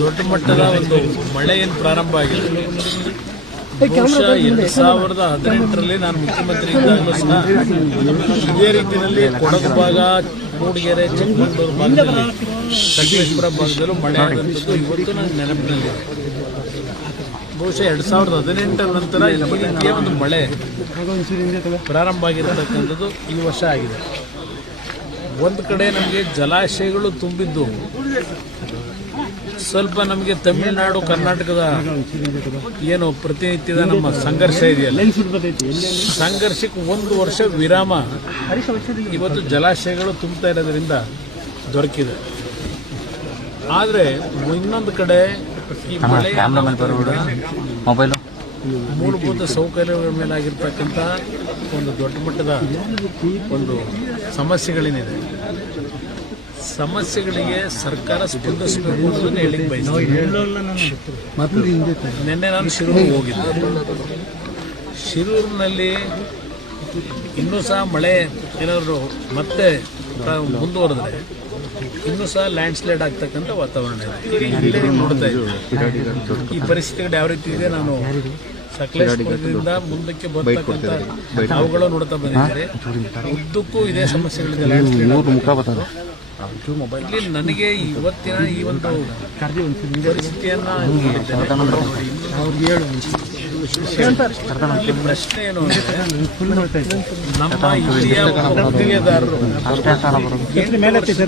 ದೊಡ್ಡ ಮಟ್ಟದ ಒಂದು ಮಳೆ ಏನು ಪ್ರಾರಂಭ ಆಗಿದೆ. ಬಹುಶಃ ಎರಡು ಸಾವಿರದ ಹದಿನೆಂಟರಲ್ಲಿ ನಾನು ಮುಖ್ಯಮಂತ್ರಿ ಇದ್ದಾಗಲೂ ಸಹ ಇದೇ ರೀತಿಯಲ್ಲಿ ಕೊಡಗು ಭಾಗ ಮೂಡಿಗೆರೆ ಚಿಕ್ಕಮಗಳೂರು ಭಾಗದಲ್ಲಿ ಸಕಲೇಶ್ವರ ಭಾಗದಲ್ಲೂ ಮಳೆ ಆದಂಥದ್ದು ಇವತ್ತು ನನ್ನ ನೆನಪಿನಲ್ಲಿ ಬಹುಶಃ ಎರಡು ಸಾವಿರದ ಹದಿನೆಂಟರ ನಂತರ ಈ ರೀತಿಯ ಒಂದು ಮಳೆ ಪ್ರಾರಂಭ ಆಗಿರತಕ್ಕಂಥದ್ದು ಈ ವರ್ಷ ಆಗಿದೆ. ಒಂದು ಕಡೆ ನಮಗೆ ಜಲಾಶಯಗಳು ತುಂಬಿದ್ದು, ಸ್ವಲ್ಪ ನಮಗೆ ತಮಿಳುನಾಡು, ಕರ್ನಾಟಕದ ಏನು ಪ್ರತಿನಿತ್ಯದ ನಮ್ಮ ಸಂಘರ್ಷ ಇದೆಯಲ್ಲ? ಸಂಘರ್ಷಕ್ಕೆ ಒಂದು ವರ್ಷ ವಿರಾಮ. ಇವತ್ತು ಜಲಾಶಯಗಳು ತುಂಬ್ತಾ ಇರೋದ್ರಿಂದ ದೊರಕಿದೆ. ಆದರೆ ಇನ್ನೊಂದು ಕಡೆ ಮೊಬೈಲು. ಮೂಲಭೂತ ಸೌಕರ್ಯಗಳ ಮೇಲೆ ಆಗಿರ್ತಕ್ಕಂಥ ಒಂದು ದೊಡ್ಡ ಮಟ್ಟದ ಒಂದು ಸಮಸ್ಯೆಗಳೇನಿದೆ. ಸಮಸ್ಯೆಗಳಿಗೆ ಸರ್ಕಾರ ಸ್ಪಂದಿಸಬೇಕು ಅನ್ನೋದನ್ನ ಹೇಳಿ ಬಯಸ್ತೀನಿ. ನಿನ್ನೆ ನಾನು ಶಿರೂರು ಹೋಗಿದ್ದೆ. ಶಿರೂರಿನಲ್ಲಿ ಇನ್ನೂ ಸಹ ಮಳೆ ಏನಾದರೂ ಮತ್ತೆ ಮುಂದುವರೆದ್ರೆ ಇನ್ನೂ ಸಹ ಲ್ಯಾಂಡ್ ಸ್ಲೈಡ್ ಆಗ್ತಕ್ಕಂಥ ವಾತಾವರಣ ಇದೆ. ಈ ಪರಿಸ್ಥಿತಿಗಳು ಯಾವ ರೀತಿ ಇದೆ ನಾನು ಸಕಲೇಶ್ಪುರದಿಂದ ಮುಂದಕ್ಕೆ ಬರ್ತಕ್ಕಂಥ ಅವುಗಳು ನೋಡ್ತಾ ಬಂದಿದ್ದಾರೆ. ಉದ್ದಕ್ಕೂ ಇದೇ ಸಮಸ್ಯೆಗಳಿದೆ ಇಲ್ಲಿ ನನಗೆ ಇವತ್ತಿನ ಈ ಒಂದು ಪರಿಸ್ಥಿತಿಯನ್ನ ಪ್ರಶ್ನೆ ಏನು ನಮ್ಮ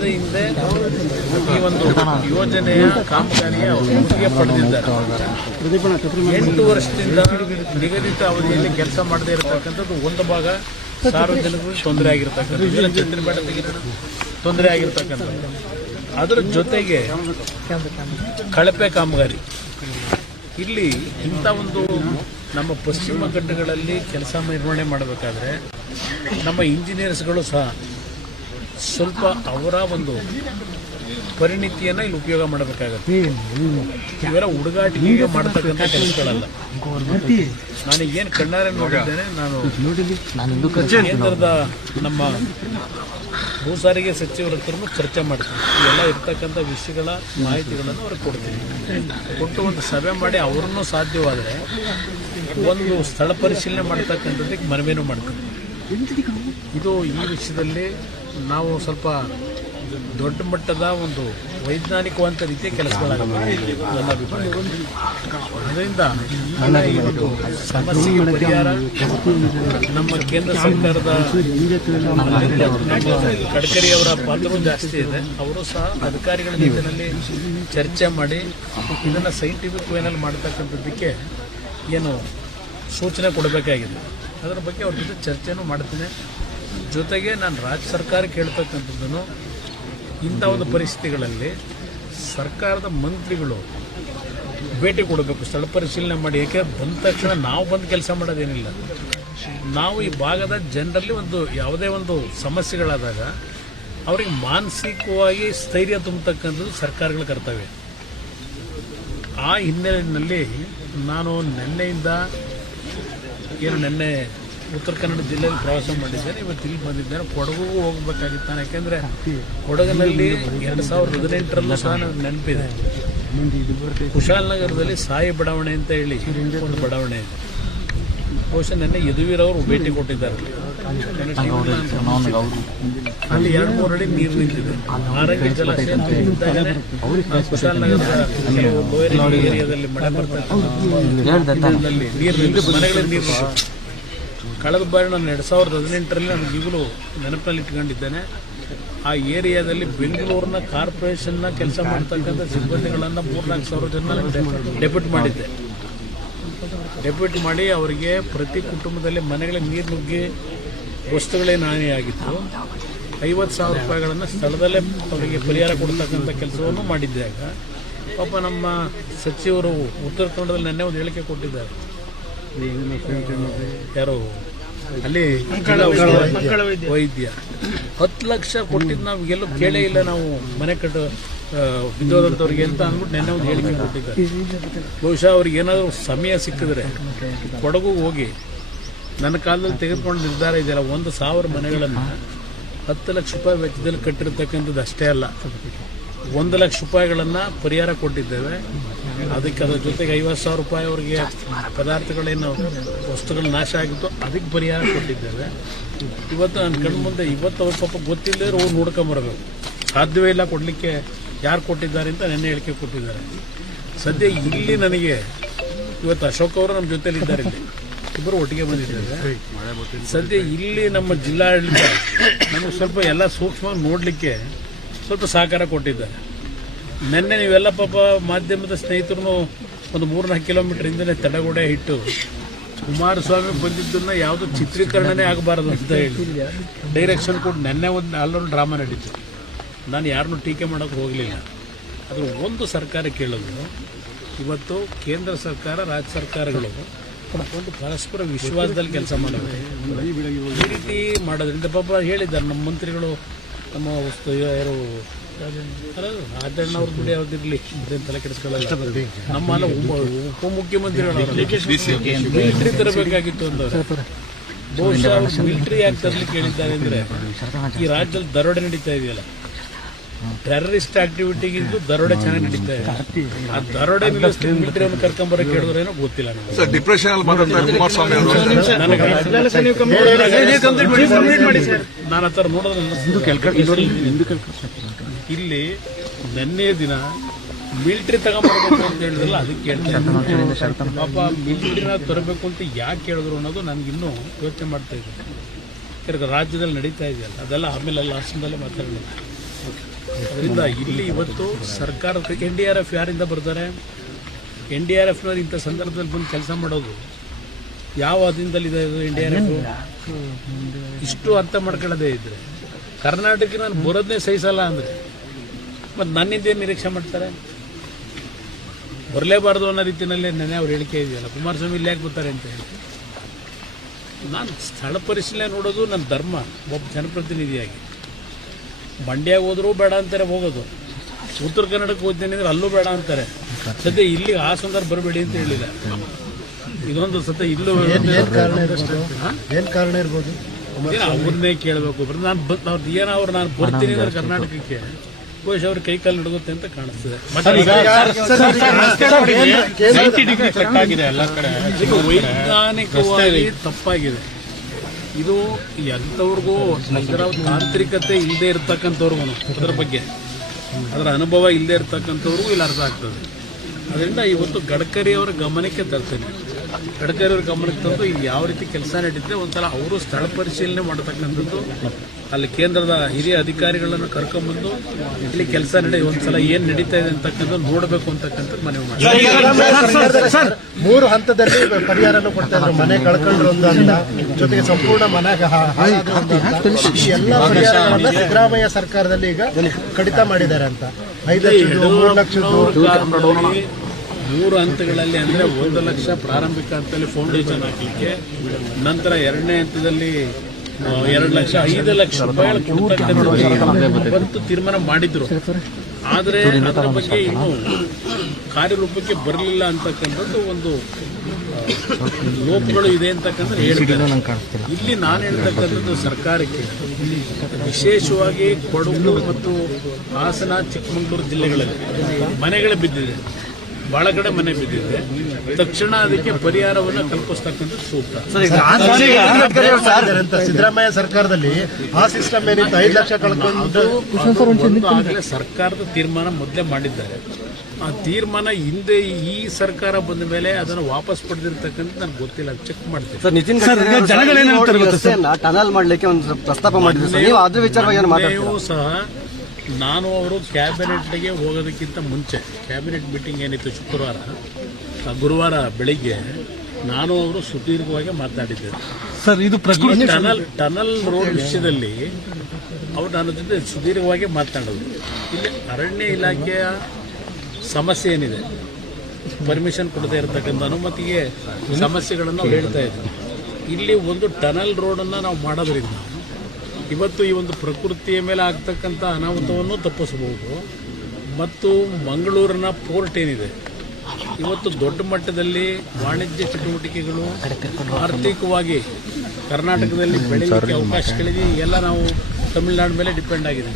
ಹಿಂದೆ ಈ ಒಂದು ಯೋಜನೆಯ ಕಾಮಗಾರಿಯ ಪಡೆದಿದ್ದಾರೆ ಎಂಟು ವರ್ಷದಿಂದ ನಿಗದಿತ ಅವಧಿಯಲ್ಲಿ ಕೆಲಸ ಮಾಡದೇ ಇರತಕ್ಕಂಥದ್ದು ಒಂದು ಭಾಗ ಸಾರ್ವಜನಿಕರು ತೊಂದರೆ ಬೇಡ ತೊಂದರೆ ಆಗಿರ್ತಕ್ಕಂಥದ್ದು. ಅದರ ಜೊತೆಗೆ ಕಳಪೆ ಕಾಮಗಾರಿ. ಇಲ್ಲಿ ಇಂಥ ಒಂದು ನಮ್ಮ ಪಶ್ಚಿಮ ಘಟ್ಟಗಳಲ್ಲಿ ಕೆಲಸ ನಿರ್ವಹಣೆ ಮಾಡಬೇಕಾದ್ರೆ ನಮ್ಮ ಇಂಜಿನಿಯರ್ಸ್ಗಳು ಸಹ ಸ್ವಲ್ಪ ಅವರ ಒಂದು ಪರಿಣಿತಿಯನ್ನು ಇಲ್ಲಿ ಉಪಯೋಗ ಮಾಡಬೇಕಾಗತ್ತೆ. ಇವೆಲ್ಲ ಹುಡುಗಾಟಿಗೆ ಮಾಡತಕ್ಕಂಥ ಕೆಲಸಗಳಲ್ಲ. ನಾನು ಏನು ಕಣ್ಣಾರೆ ನೋಡಿದ್ದೇನೆ ನಾನು ಕೇಂದ್ರದ ನಮ್ಮ ಭೂ ಸಾರಿಗೆ ಸಚಿವರ ಹತ್ರನೂ ಚರ್ಚೆ ಮಾಡ್ತೀನಿ ಎಲ್ಲ ಇರ್ತಕ್ಕಂಥ ವಿಷಯಗಳ ಮಾಹಿತಿಗಳನ್ನು ಅವ್ರಿಗೆ ಕೊಡ್ತೀನಿ ಕೊಟ್ಟು ಒಂದು ಸಭೆ ಮಾಡಿ ಅವ್ರನ್ನೂ ಸಾಧ್ಯವಾದರೆ ಒಂದು ಸ್ಥಳ ಪರಿಶೀಲನೆ ಮಾಡ್ತಕ್ಕಂಥದ್ದಕ್ಕೆ ಮನವಿನೂ ಮಾಡ್ತೀನಿ ಇದು ಈ ವಿಷಯದಲ್ಲಿ ನಾವು ಸ್ವಲ್ಪ ದೊಡ್ಡ ಮಟ್ಟದ ಒಂದು ವೈಜ್ಞಾನಿಕವಂತ ರೀತಿಯ ಕೆಲಸಗಳಾಗಬೇಕು ನನ್ನ ಅಭಿಪ್ರಾಯ. ಅದರಿಂದ ನನ್ನ ಈ ಒಂದು ಸಮಸ್ಯೆಗೆ ಪರಿಹಾರ ನಮ್ಮ ಕೇಂದ್ರ ಸರ್ಕಾರದ ಗಡ್ಕರಿ ಅವರ ಪಾತ್ರವೂ ಜಾಸ್ತಿ ಇದೆ. ಅವರು ಸಹ ಅಧಿಕಾರಿಗಳ ಜೊತೆಯಲ್ಲಿ ಚರ್ಚೆ ಮಾಡಿ ಇದನ್ನು ಸೈಂಟಿಫಿಕ್ ವೇನಲ್ಲಿ ಮಾಡ್ತಕ್ಕಂಥದ್ದಕ್ಕೆ ಏನು ಸೂಚನೆ ಕೊಡಬೇಕಾಗಿದೆ. ಅದರ ಬಗ್ಗೆ ಅವ್ರ ಜೊತೆ ಚರ್ಚೆನೂ ಮಾಡ್ತೀನಿ. ಜೊತೆಗೆ ನಾನು ರಾಜ್ಯ ಸರ್ಕಾರಕ್ಕೆ ಕೇಳ್ತಕ್ಕಂಥದ್ದನ್ನು ಇಂಥ ಒಂದು ಪರಿಸ್ಥಿತಿಗಳಲ್ಲಿ ಸರ್ಕಾರದ ಮಂತ್ರಿಗಳು ಭೇಟಿ ಕೊಡಬೇಕು, ಸ್ಥಳ ಪರಿಶೀಲನೆ ಮಾಡಿ. ಏಕೆ? ಬಂದ ತಕ್ಷಣ ನಾವು ಬಂದು ಕೆಲಸ ಮಾಡೋದೇನಿಲ್ಲ. ನಾವು ಈ ಭಾಗದ ಜನರಲ್ಲಿ ಒಂದು ಯಾವುದೇ ಒಂದು ಸಮಸ್ಯೆಗಳಾದಾಗ ಅವರಿಗೆ ಮಾನಸಿಕವಾಗಿ ಸ್ಥೈರ್ಯ ತುಂಬತಕ್ಕಂಥದ್ದು ಸರ್ಕಾರಗಳ ಕರ್ತವ್ಯ. ಆ ಹಿನ್ನೆಲೆಯಲ್ಲಿ ನಾನು ನಿನ್ನೆಯಿಂದ ಏನು ನಿನ್ನೆ ಉತ್ತರ ಕನ್ನಡ ಜಿಲ್ಲೆಯಲ್ಲಿ ಪ್ರವಾಸ ಮಾಡಿದ್ದೇನೆ ಇವತ್ತು ಇಲ್ಲಿ ಬಂದಿದ್ದೇನೆ ಕೊಡಗು ಹೋಗಬೇಕಾಗಿತ್ತು. ನಾನು ಯಾಕೆಂದರೆ ಕೊಡಗಿನಲ್ಲಿ ಎರಡು ಸಾವಿರದ ಹದಿನೆಂಟರಲ್ಲೂ ಸಹ ನನಗೆ ನೆನಪಿದೆ. ಕುಶಾಲನಗರದಲ್ಲಿ ಸಾಯಿ ಬಡಾವಣೆ ಅಂತ ಹೇಳಿ ಒಂದು ಬಡಾವಣೆ ಇದೆ. ಬಹುಶಃ ನೆನ್ನೆ ಯದುವೀರವರು ಭೇಟಿ ಕೊಟ್ಟಿದ್ದಾರೆ. ಅಲ್ಲಿ ಎರಡು ಮೂರು ಅಡಿ ನೀರು ನಿಂತಿದೆ. ಆರೋಗ್ಯ ಜಲಾಶಯ ಕುಶಾಲನಗರದ ಲೋಯರ್ ಏರಿಯಾದಲ್ಲಿ ಮಳೆ ಬರ್ತಾ ನೀರು ನಿಂತು ಮನೆಗಳಲ್ಲಿ ನೀರು. ಕಳೆದ ಬಾರಿ ನಾನು ಎರಡು ಸಾವಿರದ ಹದಿನೆಂಟರಲ್ಲಿ ನಾನು ಈಗಲೂ ನೆನಪಿನಲ್ಲಿ ಇಟ್ಕೊಂಡಿದ್ದೇನೆ. ಆ ಏರಿಯಾದಲ್ಲಿ ಬೆಂಗಳೂರಿನ ಕಾರ್ಪೊರೇಷನ್ನ ಕೆಲಸ ಮಾಡ್ತಕ್ಕಂಥ ಸಿಬ್ಬಂದಿಗಳನ್ನು ಮೂರ್ನಾಲ್ಕು ಸಾವಿರ ಜನ ಡೆಪ್ಯೂಟ್ ಮಾಡಿದ್ದೆ. ಡೆಪ್ಯೂಟ್ ಮಾಡಿ ಅವರಿಗೆ ಪ್ರತಿ ಕುಟುಂಬದಲ್ಲಿ ಮನೆಗಳಿಗೆ ನೀರು ನುಗ್ಗಿ ವಸ್ತುಗಳೇ ನಾನೇ ಆಗಿತ್ತು. ಐವತ್ತು ಸಾವಿರ ರೂಪಾಯಿಗಳನ್ನು ಸ್ಥಳದಲ್ಲೇ ಅವರಿಗೆ ಪರಿಹಾರ ಕೊಡ್ತಕ್ಕಂಥ ಕೆಲಸವನ್ನು ಮಾಡಿದ್ದೆ ಆಗ. ಪಾಪ ನಮ್ಮ ಸಚಿವರು ಉತ್ತರ ಕನ್ನಡದಲ್ಲಿ ನೆನ್ನೆ ಒಂದು ಹೇಳಿಕೆ ಕೊಟ್ಟಿದ್ದಾರೆ. ಯಾರು? ಅಲ್ಲಿ ವೈದ್ಯ. ಹತ್ತು ಲಕ್ಷ ಕೊಟ್ಟಿದ್ದು ನಾವು ಎಲ್ಲೂ ಕೇಳೇ ಇಲ್ಲ ನಾವು ಮನೆ ಕಟ್ಟು ಬಿದ್ದೋದಂಥವ್ರಿಗೆ ಅಂತ ಅಂದ್ಬಿಟ್ಟು ನೆನ್ನೆ ಒಂದು ಹೇಳಿಕೆ ಕೊಟ್ಟಿದ್ದಾರೆ. ಬಹುಶಃ ಅವ್ರಿಗೆ ಏನಾದರೂ ಸಮಯ ಸಿಕ್ಕಿದ್ರೆ ಕೊಡಗು ಹೋಗಿ ನನ್ನ ಕಾಲದಲ್ಲಿ ತೆಗೆದುಕೊಂಡು ನಿರ್ಧಾರ ಇದೆಯಲ್ಲ ಒಂದು ಸಾವಿರ ಮನೆಗಳನ್ನು ಹತ್ತು ಲಕ್ಷ ರೂಪಾಯಿ ವೆಚ್ಚದಲ್ಲಿ ಕಟ್ಟಿರ್ತಕ್ಕಂಥದ್ದು ಅಷ್ಟೇ ಅಲ್ಲ. ಒಂದು ಲಕ್ಷ ರೂಪಾಯಿಗಳನ್ನು ಪರಿಹಾರ ಕೊಟ್ಟಿದ್ದೇವೆ. ಅದಕ್ಕೆ ಅದರ ಜೊತೆಗೆ ಐವತ್ತು ಸಾವಿರ ರೂಪಾಯಿ ಅವರಿಗೆ ಪದಾರ್ಥಗಳೇನು ವಸ್ತುಗಳು ನಾಶ ಆಗಿತ್ತು, ಅದಕ್ಕೆ ಪರಿಹಾರ ಕೊಟ್ಟಿದ್ದೇವೆ. ಇವತ್ತು ನನ್ನ ಕಣ್ಣು ಮುಂದೆ ಇವತ್ತು ಅವ್ರ ಪಾಪ ಗೊತ್ತಿಲ್ಲದೆ ಅವ್ರು ನೋಡ್ಕೊಂಬರ್ಬೇಕು ಸಾಧ್ಯವೇ ಇಲ್ಲ ಕೊಡಲಿಕ್ಕೆ ಯಾರು ಕೊಟ್ಟಿದ್ದಾರೆ ಅಂತ ನೆನ್ನೆ ಹೇಳಿಕೆ ಕೊಟ್ಟಿದ್ದಾರೆ. ಸದ್ಯ ಇಲ್ಲಿ ನನಗೆ ಇವತ್ತು ಅಶೋಕ್ ಅವರು ನಮ್ಮ ಜೊತೆಲಿ ಇದ್ದಾರೆ ಇಲ್ಲಿ. ಇಬ್ಬರು ಒಟ್ಟಿಗೆ ಬಂದಿದ್ದೇವೆ. ಸದ್ಯ ಇಲ್ಲಿ ನಮ್ಮ ಜಿಲ್ಲಾಡಳಿತ ನಮಗೆ ಸ್ವಲ್ಪ ಎಲ್ಲ ಸೂಕ್ಷ್ಮ ನೋಡಲಿಕ್ಕೆ ಸ್ವಲ್ಪ ಸಹಕಾರ ಕೊಟ್ಟಿದ್ದಾರೆ. ನಿನ್ನೆ ನೀವೆಲ್ಲ ಪಾಪ ಮಾಧ್ಯಮದ ಸ್ನೇಹಿತರು ಒಂದು ಮೂರ್ನಾಲ್ಕು ಕಿಲೋಮೀಟರ್ ಹಿಂದೆ ತಡೆಗೋಡೆ ಇಟ್ಟು ಕುಮಾರಸ್ವಾಮಿ ಬಂದಿದ್ದನ್ನ ಯಾವುದು ಚಿತ್ರೀಕರಣನೇ ಆಗಬಾರದು ಅಂತ ಹೇಳಿ. ಡೈರೆಕ್ಷನ್ ಕೊಟ್ಟು ನೆನ್ನೆ ಒಂದು ಅಲ್ಲೊಂದು ಡ್ರಾಮಾ ನಡೀತು. ನಾನು ಯಾರನ್ನೂ ಟೀಕೆ ಮಾಡೋಕೆ ಹೋಗಲಿಲ್ಲ. ಆದರೆ ಒಂದು ಸರ್ಕಾರ ಕೇಳೋದು, ಇವತ್ತು ಕೇಂದ್ರ ಸರ್ಕಾರ, ರಾಜ್ಯ ಸರ್ಕಾರಗಳು ಒಂದು ಪರಸ್ಪರ ವಿಶ್ವಾಸದಲ್ಲಿ ಕೆಲಸ ಮಾಡಬೇಕು. ಈ ರೀತಿ ಮಾಡೋದ್ರಿಂದ ಪಾಪ ಹೇಳಿದ್ದಾರೆ ನಮ್ಮ ಮಂತ್ರಿಗಳು ನಮ್ಮ ವಸ್ತು ಯಾರು? ರಾಜಣ್ಣ ಅವ್ರ ದುಡಿ ಯಾವ್ದಿರಲಿ ಅದೇನು ತಲೆ ಕೆಡಿಸ್ಕೊಳ್ಳಲ್ಲ. ನಮ್ಮ ಅಲ್ಲ ಉಪ- ಉಪಮುಖ್ಯಮಂತ್ರಿಗಳು ಮಿಲಿಟರಿ ತರಬೇಕಾಗಿತ್ತು ಒಂದು ಬಹುಶಃ ಮಿಲಿಟರಿ ಯಾಕೆ ತರಲಿಕ್ಕೆ ಹೇಳಿದ್ದಾರೆ ಅಂದ್ರೆ ಈ ರಾಜ್ಯದಲ್ಲಿ ದರೋಡೆ ನಡೀತಾ ಇದೆಯಲ್ಲ. ಟೆರರಿಸ್ಟ್ ಆಕ್ಟಿವಿಟಿಗಿಂತ ದರೋಡೆ ಚೆನ್ನಾಗಿ ನಡೀತಾ ಇದೆ. ಆ ದರೋಡೆ ಮಿಲಿಟರಿಯನ್ನು ಕರ್ಕೊಂಬರಕ್ಕೆ ಹೇಳಿದ್ರೇನೋ ಗೊತ್ತಿಲ್ಲ ನನಗೆ ಸರ್ ಡಿಪ್ರೆಷನ್ ಅಲ್ಲಿ ಮಾತಾಡ್ತಾರೆ ಕುಮಾರಸ್ವಾಮಿ ಅವರು. ನನಗೆ ನಾನು ಆ ಥರ ಇಲ್ಲಿ ನೆನ್ನೆ ದಿನ ಮಿಲಿಟರಿ ತಗೊಂಬರ್ಬೇಕು ಅಂತ ಹೇಳಿದ್ರಲ್ಲ ಅದಕ್ಕೆ ಪಾಪ ಮಿಲಿಟರಿನ ತರಬೇಕು ಅಂತ ಯಾಕೆ ಹೇಳಿದ್ರು ಅನ್ನೋದು ನನಗಿನ್ನೂ ಯೋಚನೆ ಮಾಡ್ತಾ ಇದ್ದೀನಿ. ಯಾಕಂದ್ರೆ ರಾಜ್ಯದಲ್ಲಿ ನಡೀತಾ ಇದೆಯಲ್ಲ ಅದೆಲ್ಲ ಆಮೇಲೆ ಲಾಸ್ಟ್ ಮಾತಾಡಲಿಲ್ಲ ಅದರಿಂದ ಇಲ್ಲಿ ಇವತ್ತು ಸರ್ಕಾರದ ಎನ್ ಡಿ ಆರ್ ಎಫ್ ಯಾರಿಂದ ಬರ್ತಾರೆ? ಎನ್ ಡಿ ಆರ್ ಎಫ್ನವ್ರು ಇಂಥ ಸಂದರ್ಭದಲ್ಲಿ ಬಂದು ಕೆಲಸ ಮಾಡೋದು ಯಾವ ದಿನದಲ್ಲಿ ಇದು ಎನ್ ಡಿ ಆರ್ ಎಫ್ ಇಷ್ಟು ಅರ್ಥ ಮಾಡ್ಕೊಳ್ಳೋದೇ ಇದ್ರೆ ಕರ್ನಾಟಕ ನಾನು ಬರೋದನ್ನೇ ಸಹಿಸಲ್ಲ ಅಂದ್ರೆ. ಮತ್ತು ನನ್ನಿಂದ ಏನು ನಿರೀಕ್ಷೆ ಮಾಡ್ತಾರೆ? ಬರಲೇಬಾರ್ದು ಅನ್ನೋ ರೀತಿಯಲ್ಲಿ ನೆನೆ ಅವ್ರು ಹೇಳಿಕೆ ಇದೆಯಲ್ಲ ಕುಮಾರಸ್ವಾಮಿ ಇಲ್ಲಿ ಯಾಕೆ ಬರ್ತಾರೆ ಅಂತ ಹೇಳಿ. ನಾನು ಸ್ಥಳ ಪರಿಶೀಲನೆ ನೋಡೋದು ನನ್ನ ಧರ್ಮ ಒಬ್ಬ ಜನಪ್ರತಿನಿಧಿಯಾಗಿ. ಮಂಡ್ಯ ಹೋದರೂ ಬೇಡ ಅಂತಾರೆ ಹೋಗೋದು. ಉತ್ತರ ಕನ್ನಡಕ್ಕೆ ಹೋಗ್ತೇನೆ ಅಂದ್ರೆ ಅಲ್ಲೂ ಬೇಡ ಅಂತಾರೆ. ಸದ್ಯ ಇಲ್ಲಿ ಆ ಸಂದರ್ಭ ಬರಬೇಡಿ ಅಂತ ಹೇಳಿಲ್ಲ ಇದೊಂದು ಸತ್ಯ ಇಲ್ಲೂ? ಏನ್ ಕಾರಣ ಇರ್ಬೋದು? ಏನೋ ಅವ್ರನ್ನೇ ಕೇಳಬೇಕು. ನಾನು ಬ- ಅವ್ರದ್ದು ಏನೋ ಅವ್ರು ನಾನು ಬರ್ತೀನಿ ಅಂದ್ರೆ ಕರ್ನಾಟಕಕ್ಕೆ ಕೋಶ್ ಅವ್ರ ಕೈ ಕಾಲು ನಡುಗುತ್ತೆ ಅಂತ ಕಾಣಿಸ್ತದೆ. ಕಡೆ. ವೈಜ್ಞಾನಿಕವಾಗಿ ತಪ್ಪಾಗಿದೆ. ಇದು ಎಂಥವ್ರಿಗೂ ಇದರ ತಾಂತ್ರಿಕತೆ ಇಲ್ಲದೆ ಇರತಕ್ಕಂಥವ್ರಿಗೂ, ಅದರ ಬಗ್ಗೆ. ಅದರ ಅನುಭವ ಇಲ್ಲದೆ ಇರತಕ್ಕಂಥವ್ರಿಗೂ ಇಲ್ಲಿ ಅರ್ಥ ಆಗ್ತದೆ. ಅದರಿಂದ ಇವತ್ತು ಗಡ್ಕರಿ ಅವರ ಗಮನಕ್ಕೆ ತರ್ತೇನೆ. ಗಡ್ಕರಿ ಅವ್ರ ಗಮನಕ್ಕೆ ತಂದು ಇಲ್ಲಿ ಯಾವ ರೀತಿ ಕೆಲಸ ನಡೀತಿದೆ ಒಂದ್ಸಲ ಅವರು ಸ್ಥಳ ಪರಿಶೀಲನೆ ಮಾಡತಕ್ಕಂಥದ್ದು ಅಲ್ಲಿ ಕೇಂದ್ರದ ಹಿರಿಯ ಅಧಿಕಾರಿಗಳನ್ನು ಕರ್ಕೊಂಡ್ಬಂದು ಇಲ್ಲಿ ಕೆಲಸ ನಡೆ ಒಂದ್ಸಲ ಏನ್ ನಡೀತಾ ಇದೆ ಅಂತಕ್ಕಂಥ ನೋಡಬೇಕು ಅಂತಕ್ಕಂಥ ಮನವಿ ಮಾಡಿ ಮೂರು ಹಂತದಲ್ಲಿ ಪರಿಹಾರನೂ ಕೊಡ್ತಾ ಇದ್ರು. ಮನೆ ಕಳ್ಕೊಂಡ್ರು ಅಂತ ಜೊತೆಗೆ ಸಂಪೂರ್ಣ ಮನೆ ಎಲ್ಲ ಪರಿಹಾರಗಳನ್ನ ಸಿದ್ದರಾಮಯ್ಯ ಸರ್ಕಾರದಲ್ಲಿ ಈಗ ಕಡಿತ ಮಾಡಿದ್ದಾರೆ ಅಂತ. ಐದು ಲಕ್ಷ ಮೂರು ಲಕ್ಷದ್ದು. ಮೂರು ಹಂತಗಳಲ್ಲಿ ಅಂದರೆ ಒಂದು ಲಕ್ಷ ಪ್ರಾರಂಭಿಕ ಹಂತದಲ್ಲಿ ಫೌಂಡೇಶನ್ ಹಾಕಲಿಕ್ಕೆ, ನಂತರ ಎರಡನೇ ಹಂತದಲ್ಲಿ ಎರಡು ಲಕ್ಷ, ಐದು ಲಕ್ಷ ರೂಪಾಯಿ ಬಂತು ತೀರ್ಮಾನ ಮಾಡಿದ್ರು. ಆದರೆ ಅದರ ಬಗ್ಗೆ ಇನ್ನೂ ಕಾರ್ಯರೂಪಕ್ಕೆ ಬರಲಿಲ್ಲ ಅಂತಕ್ಕಂಥದ್ದು ಒಂದು ಲೋಪಗಳು ಇದೆ ಅಂತಕ್ಕಂಥ ಇಲ್ಲಿ ನಾನು ಹೇಳ್ತಕ್ಕಂಥದ್ದು ಸರ್ಕಾರಕ್ಕೆ ವಿಶೇಷವಾಗಿ ಕೊಡಗು ಮತ್ತು ಹಾಸನ ಚಿಕ್ಕಮಗಳೂರು ಜಿಲ್ಲೆಗಳಲ್ಲಿ ಮನೆಗಳು ಬಿದ್ದಿದೆ. ಬಹಳ ಕಡೆ ಮನೆ ಬಿದ್ದಿದೆ. ತಕ್ಷಣ ಅದಕ್ಕೆ ಪರಿಹಾರವನ್ನು ಕಲ್ಪಿಸ್ತಕ್ಕಂಥ ಸೂಕ್ತ ಸಿದ್ದರಾಮಯ್ಯ ಸರ್ಕಾರದಲ್ಲಿ ಆ ಸಿಸ್ಟಮ್ ಏನಿತ್ತು? ಐದು ಲಕ್ಷ ಕಳ್ಕೊಂಡು ಆಗಲೇ ಸರ್ಕಾರದ ತೀರ್ಮಾನ ಮೊದಲೇ ಮಾಡಿದ್ದಾರೆ. ಆ ತೀರ್ಮಾನ ಹಿಂದೆ ಈ ಸರ್ಕಾರ ಬಂದ ಮೇಲೆ ಅದನ್ನು ವಾಪಸ್ ಪಡೆದಿರ್ತಕ್ಕಂಥ ನನಗೆ ಗೊತ್ತಿಲ್ಲ. ಚೆಕ್ ಮಾಡ್ತೀನಿ. ಸರ್ ನಿತಿನ್ ಗಡ್ಕರಿ ಟನಲ್ ಮಾಡ್ಲಿಕ್ಕೆ ಒಂದು ಪ್ರಸ್ತಾಪ ಮಾಡಿದ್ರು ಸರ್. ನೀವು ಅದ್ರ ವಿಚಾರವಾಗಿ ಏನು ಮಾತಾಡ್ತೀರಾ? ಮೊನ್ನೆಯೂ ಸಹ ನಾನು ಅವರು ಕ್ಯಾಬಿನೆಟ್ಗೆ ಹೋಗೋದಕ್ಕಿಂತ ಮುಂಚೆ ಕ್ಯಾಬಿನೆಟ್ ಮೀಟಿಂಗ್ ಏನಿತ್ತು ಶುಕ್ರವಾರ ಆ ಗುರುವಾರ ಬೆಳಿಗ್ಗೆ ನಾನು ಅವರು ಸುದೀರ್ಘವಾಗಿ ಮಾತಾಡಿದ್ದೇನೆ. ಸರ್ ಇದು ಟನಲ್ ಟನಲ್ ರೋಡ್ ವಿಷಯದಲ್ಲಿ ಅವರು ನನ್ನ ಜೊತೆ ಸುದೀರ್ಘವಾಗಿ ಮಾತನಾಡೋದು ಇಲ್ಲಿ ಅರಣ್ಯ ಇಲಾಖೆಯ ಸಮಸ್ಯೆ ಏನಿದೆ? ಪರ್ಮಿಷನ್ ಕೊಡದೆ ಇರತಕ್ಕಂಥ ಅನುಮತಿಗೆ ಸಮಸ್ಯೆಗಳನ್ನು ಹೇಳ್ತಾ ಇದ್ರು ಇಲ್ಲಿ ಒಂದು ಟನಲ್ ರೋಡನ್ನು ನಾವು ಮಾಡೋದ್ರಿಂದ ಇವತ್ತು ಈ ಒಂದು ಪ್ರಕೃತಿಯ ಮೇಲೆ ಆಗ್ತಕ್ಕಂಥ ಅನಾಹುತವನ್ನು ತಪ್ಪಿಸಬಹುದು. ಮತ್ತು ಮಂಗಳೂರಿನ ಪೋರ್ಟ್ ಏನಿದೆ? ಇವತ್ತು ದೊಡ್ಡ ಮಟ್ಟದಲ್ಲಿ ವಾಣಿಜ್ಯ ಚಟುವಟಿಕೆಗಳು ಆರ್ಥಿಕವಾಗಿ ಕರ್ನಾಟಕದಲ್ಲಿ ಬೆಳೆಯಲಿಕ್ಕೆ ಅವಕಾಶಗಳಿದೆ ಎಲ್ಲ ನಾವು ತಮಿಳುನಾಡು ಮೇಲೆ ಡಿಪೆಂಡ್ ಆಗಿದೆ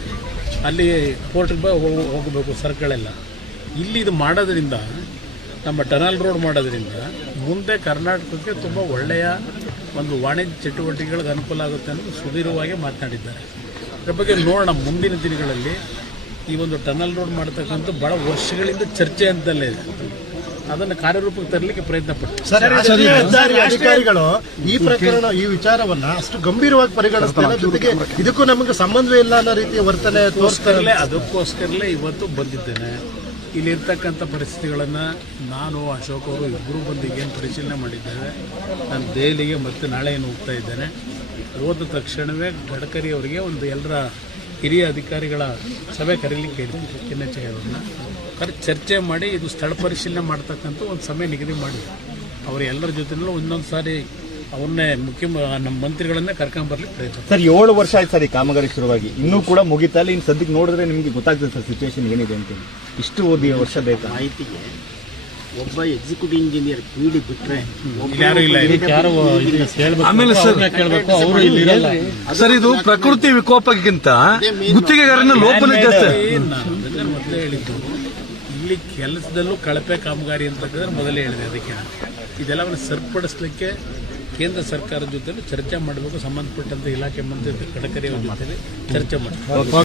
ಅಲ್ಲಿ ಪೋರ್ಟ್ಗೆ ಹೋಗಬೇಕು ಸರ್ಕಳೆಲ್ಲ ಇಲ್ಲಿ ಇದು ಮಾಡೋದ್ರಿಂದ ನಮ್ಮ ಟನಲ್ ರೋಡ್ ಮಾಡೋದ್ರಿಂದ ಮುಂದೆ ಕರ್ನಾಟಕಕ್ಕೆ ತುಂಬ ಒಳ್ಳೆಯ ಒಂದು ವಾಣಿಜ್ಯ ಚಟುವಟಿಕೆಗಳಿಗೆ ಅನುಕೂಲ ಆಗುತ್ತೆ ಅನ್ನೋದು ಸುದೀರ್ಘವಾಗಿ ಮಾತನಾಡಿದ್ದಾರೆ. ಅದ್ರ ಬಗ್ಗೆ ನೋಡೋಣ ಮುಂದಿನ ದಿನಗಳಲ್ಲಿ ಈ ಒಂದು ಟನಲ್ ರೋಡ್ ಮಾಡ್ತಕ್ಕಂಥ ಬಹಳ ವರ್ಷಗಳಿಂದ ಚರ್ಚೆ ಅಂತಲೇ ಇದೆ. ಅದನ್ನು ಕಾರ್ಯರೂಪಕ್ಕೆ ತರಲಿಕ್ಕೆ ಪ್ರಯತ್ನ ಪಡ್ತಾರೆ ಸರ್ ಅಧಿಕಾರಿಗಳು ಈ ಪ್ರಕರಣ ಈ ವಿಚಾರವನ್ನ ಅಷ್ಟು ಗಂಭೀರವಾಗಿ ಪರಿಗಣಿಸ್ತಾರೆ. ಜೊತೆಗೆ ಇದಕ್ಕೂ ನಮಗೆ ಸಂಬಂಧವೇ ಇಲ್ಲ ಅನ್ನೋ ರೀತಿಯ ವರ್ತನೆ ತೋರಿಸ್ತಾರಲ್ಲೇ ಅದಕ್ಕೋಸ್ಕರಲೇ ಇವತ್ತು ಬಂದಿದ್ದೇನೆ. ಇಲ್ಲಿರ್ತಕ್ಕಂಥ ಪರಿಸ್ಥಿತಿಗಳನ್ನು ನಾನು, ಅಶೋಕ್ ಅವರು ಇಬ್ಬರು ಬಂದು ಏನು ಪರಿಶೀಲನೆ ಮಾಡಿದ್ದೇವೆ. ನಾನು ದೆಹಲಿಗೆ ಮತ್ತೆ ನಾಳೆ ಏನು ಹೋಗ್ತಾ ಇದ್ದೇನೆ. ಹೋದ ತಕ್ಷಣವೇ ಗಡ್ಕರಿ ಅವರಿಗೆ ಒಂದು ಎಲ್ಲರ ಹಿರಿಯ ಅಧಿಕಾರಿಗಳ ಸಭೆ ಕರೀಲಿಕ್ಕೆ ಎನ್ ಎಚ್ ಅವ್ರನ್ನ ಕರೆ, ಚರ್ಚೆ ಮಾಡಿ ಇದು ಸ್ಥಳ ಪರಿಶೀಲನೆ ಮಾಡ್ತಕ್ಕಂಥ ಒಂದು ಸಮಯ ನಿಗದಿ ಮಾಡಿ. ಅವರೆಲ್ಲರ ಜೊತೆನಲ್ಲೂ ಒಂದೊಂದು ಸಾರಿ ಅವ್ರನ್ನೇ ಮುಖ್ಯ ನಮ್ಮ ಮಂತ್ರಿಗಳನ್ನೇ ಕರ್ಕೊಂಬರ್ಲಿಕ್ಕೆ ಪ್ರಯತ್ನ ಸರ್ ಏಳು ವರ್ಷ ಆಯ್ತು ಸರ್ ಈ ಕಾಮಗಾರಿ ಶುರುವಾಗಿ. ಇನ್ನೂ ಕೂಡ ಮುಗಿತಾ ಇಲ್ಲ. ಇನ್ನು ಸದ್ಯಕ್ಕೆ ನೋಡಿದ್ರೆ ನಿಮಗೆ ಗೊತ್ತಾಗ್ತದೆ ಸರ್ ಸಿಚುವೇಶನ್ ಏನಿದೆ ಅಂತ ಇಷ್ಟು ಓದಿ ವರ್ಷ ಬೇಕಾ? ಮಾಹಿತಿಗೆ ಒಬ್ಬ ಎಕ್ಸಿಕ್ಯೂಟಿವ್ ಇಂಜಿನಿಯರ್ ಪೀಡಿ ಬಿಟ್ರೆ ಯಾರು ಇಲ್ಲ ಇಲ್ಲಿ. ಆಮೇಲೆ ಸರ್ ಸರ್ ಇದು ಪ್ರಕೃತಿ ವಿಕೋಪಕ್ಕಿಂತ ಗುತ್ತಿಗೆಗಾರನ ಲೋಪನ ಜಾಸ್ತಿ. ನಾನು ಮೊದಲೇ ಹೇಳಿದ್ದು. ಇಲ್ಲಿ ಕೆಲಸದಲ್ಲೂ ಕಳಪೆ ಕಾಮಗಾರಿ ಅಂತಕ್ಕಂದ್ರೆ ಮೊದಲೇ ಹೇಳಿದೆ ಅದಕ್ಕೆ. ಇದೆಲ್ಲವನ್ನು ಸರಿಪಡಿಸ್ಲಿಕ್ಕೆ ಕೇಂದ್ರ ಸರ್ಕಾರದ ಜೊತೆ ಚರ್ಚೆ ಮಾಡಬೇಕು ಸಂಬಂಧಪಟ್ಟಂತ ಇಲಾಖೆ ಮಂತ್ರಿ ಗಡ್ಕರಿ ಅವರ ಜೊತೆ ಚರ್ಚೆ ಮಾಡಬೇಕು.